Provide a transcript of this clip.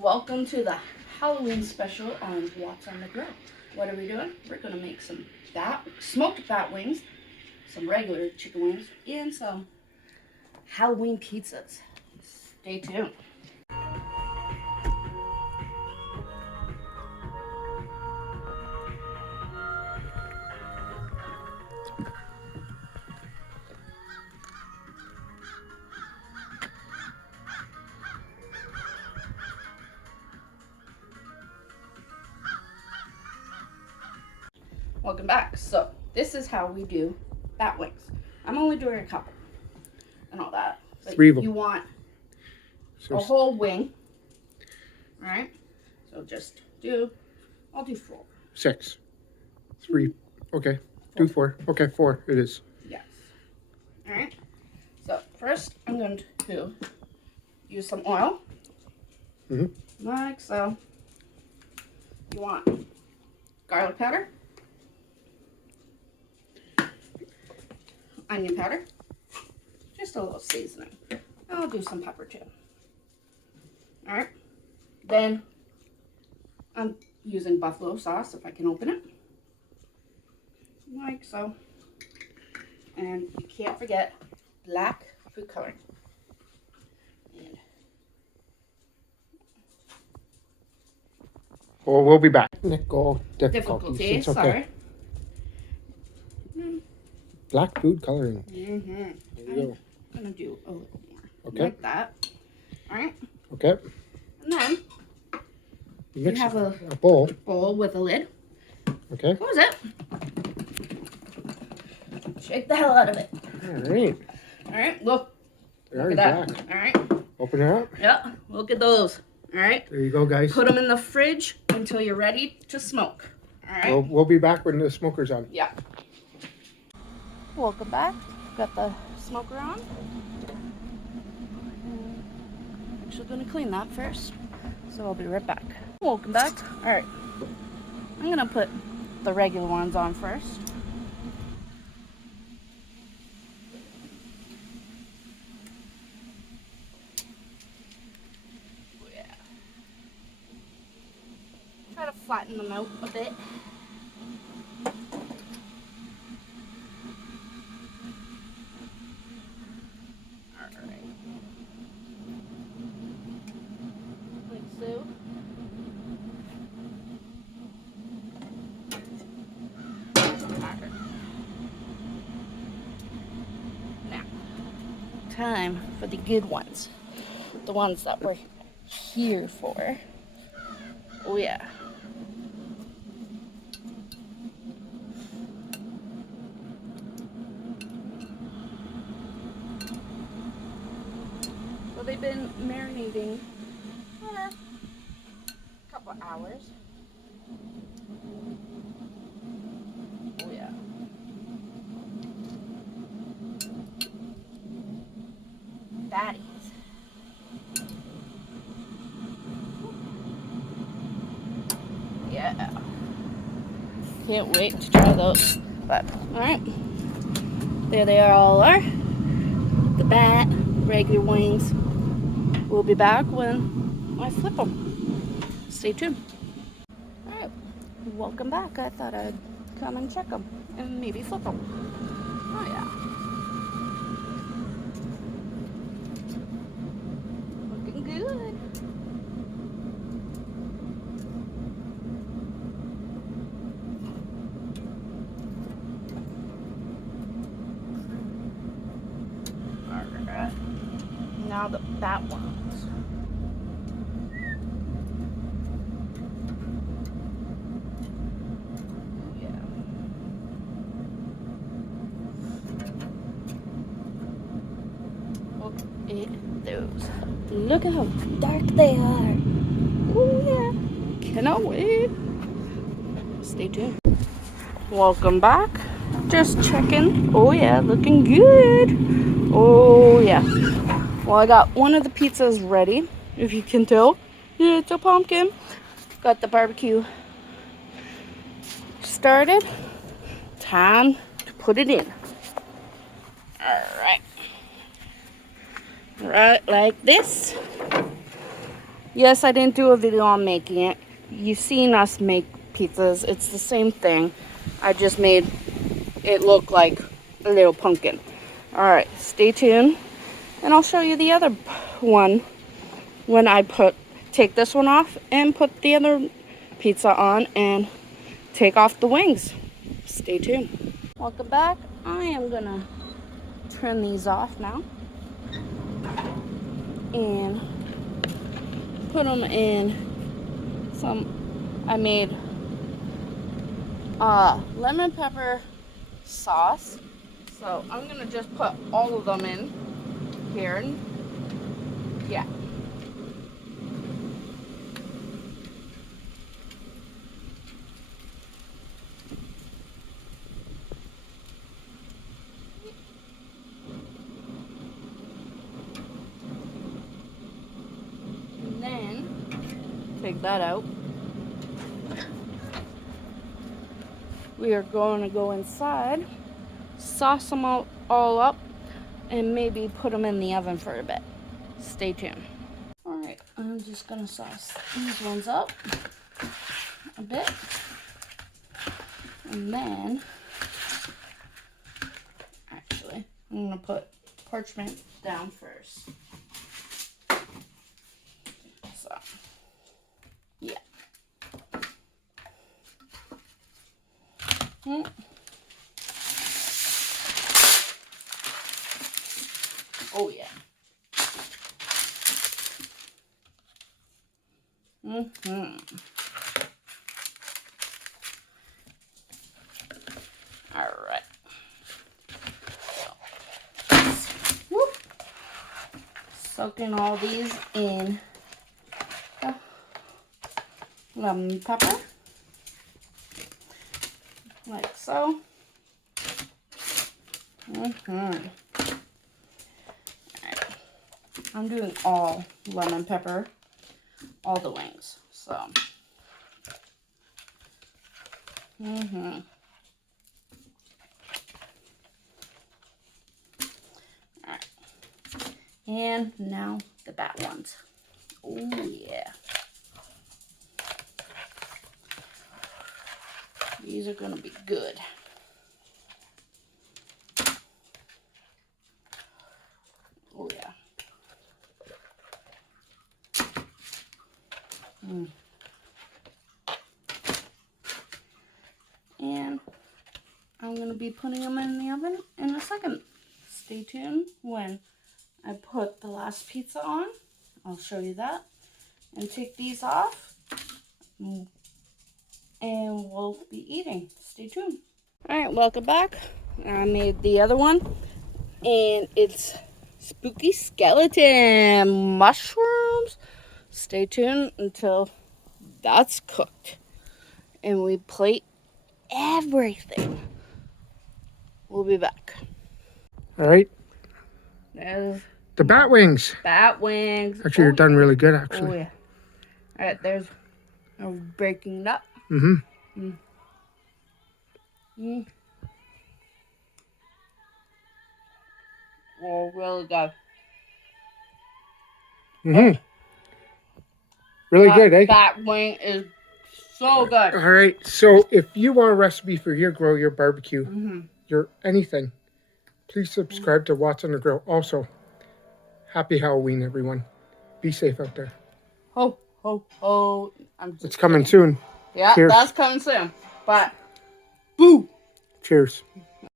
Welcome to the Halloween special on What's on the Grill. What are we doing? We're going to make some smoked bat wings, some regular chicken wings, and some Halloween pizzas. Stay tuned. Welcome back. So this is how we do bat wings. I'm only doing a couple and all that. But 3 of them. You want a whole wing, all right? So I'll do 4. 6. 3. Okay. Do 4. Okay, 4 it is. Yes. All right. So first I'm going to use some oil. Like so. You want garlic powder, onion powder, just a little seasoning. I'll do some pepper too. All right. Then I'm using buffalo sauce if I can open it. Like so. And you can't forget black food coloring. And Well, we'll be back. Technical difficulties. difficulty, It's okay. sorry. Black food coloring. There you go. I'm gonna do a little more. Okay. Like that. Alright. Okay. And then you have a bowl. bowl with a lid. Okay. Close it. Shake the hell out of it. All right. Alright, look. They're Look already at back. that. Alright. Open it up. Yeah, look at those. Alright. There you go, guys. Put them in the fridge until you're ready to smoke. Alright. We'll be back when the smoker's on. Yeah. Welcome back. Got the smoker on. Actually gonna clean that first. So I'll be right back. Welcome back. Alright. I'm gonna put the regular ones on first. Yeah. Try to flatten them out a bit. Like so. Now, time for the good ones. The ones that we're here for. Oh yeah. So they've been marinating a couple hours. Oh yeah. Fatties. Yeah. Can't wait to try those. But alright. There they all are. The bat, regular wings. We'll be back when I flip them. Stay tuned. Alright, welcome back. I thought I'd come and check them and maybe flip them. Oh yeah. Looking good. Alright. Now the bat ones. Look at those. Look at how dark they are. Oh yeah. Cannot wait. Stay tuned. Welcome back. Just checking. Oh yeah, looking good. Oh yeah. Well, I got one of the pizzas ready, if you can tell. Yeah, it's a pumpkin. Got the barbecue started. Time to put it in. Alright. Right like this. Yes, I didn't do a video on making it. You've seen us make pizzas. It's the same thing. I just made it look like a little pumpkin. Alright, stay tuned. And I'll show you the other one when I take this one off and put the other pizza on and take off the wings. Stay tuned. Welcome back. I am gonna turn these off now and put them in some. I made lemon pepper sauce, so I'm gonna just put all of them in here. And yeah. And then take that out. We are going to go inside, sauce them all up, and maybe put them in the oven for a bit. Stay tuned. Alright, I'm just going to sauce these ones up a bit. And then, actually, I'm going to put parchment down first. So, yeah. Oh yeah. All right. So, soaking all these in the lemon pepper, like so. I'm doing all lemon pepper, all the wings. So, Alright. And now the bat ones. Oh yeah. These are gonna be good. Oh yeah. And I'm going to be putting them in the oven in a second. Stay tuned when I put the last pizza on. I'll show you that. And take these off. And we'll be eating. Stay tuned. Alright, welcome back. I made the other one. And it's spooky skeleton mushrooms. Stay tuned until that's cooked. And we plate everything. We'll be back. All right. There's the bat wings. Bat wings. Actually, you're done really good, actually. Oh, yeah. All right, there's breaking it up. Oh, really good. Really good, eh? Bat wing is so good. All right, so if you want a recipe for your grill, your barbecue, your anything, please subscribe to Watts on the Grill. Also, happy Halloween, everyone. Be safe out there. Ho, ho, ho. It's coming soon. Yeah, Cheers. that's coming soon. But, boo. Cheers.